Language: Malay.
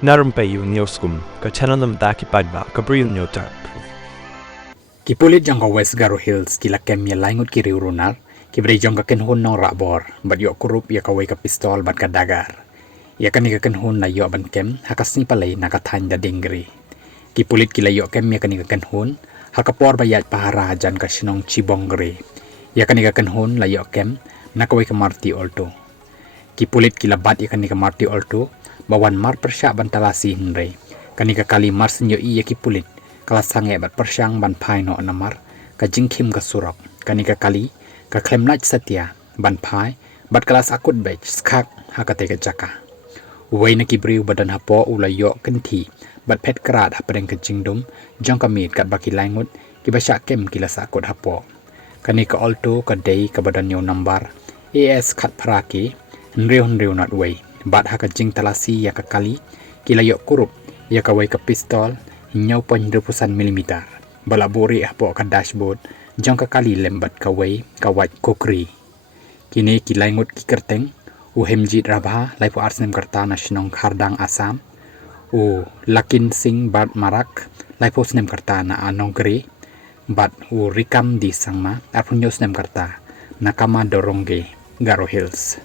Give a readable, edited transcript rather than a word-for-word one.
Na Rympei U ka channel nabynta paidbah ka Bri U Hynñiewtrep. Ki Pulit jong Kawei Garo Hills kila kem ya laingut ki Runar ki Bri jong ka Kynhun Nongrahbor bat yo Kurup ya Kawei ka pistol bat ka dagar ya kani ka Kynhun la yo ban kem hakasni palai nakathan da dingri ki Pulit kila yo kem ya kani ka Kynhun hakapor bayat pahara jan ka sinong chibongri ya kani ka Kynhun la yo kem na Kawei ka marti olto ki Pulit kila bat ya kani ka marti olto bawan mar persya ban talasi hinre kani ka kali mar senyo iya ki Pulit kala sange bat persyang ban pai no namar ka jingkim ka surok kani ka kali ka klemnach satya ban pai bat kelas akut bech skak hakate ka jaka uway na kibriw badan hapo ulayo kenti bat pet kerat hapadeng ka jingdum jong kamit kat baki langut kibasya kem kila sakut hapo kani ka alto ka day ka badan yo nambar as kat paraki nriw not way bat haka jing talasi ya ka kali kila yo Kurup ya Kawei ka pistol hinyaw 0.20 mm balabori hapo ka dashboard jong ka kali lembat Kawei kawat kokri kini kilaingut ki kyrteng u hemjit rabha laipo arsnem karta na shinong khardang asam u lakin sing bat marak laipo snem karta na anongri bat u rikam di sangma apunyo snem karta nakama dorongge Garo Hills.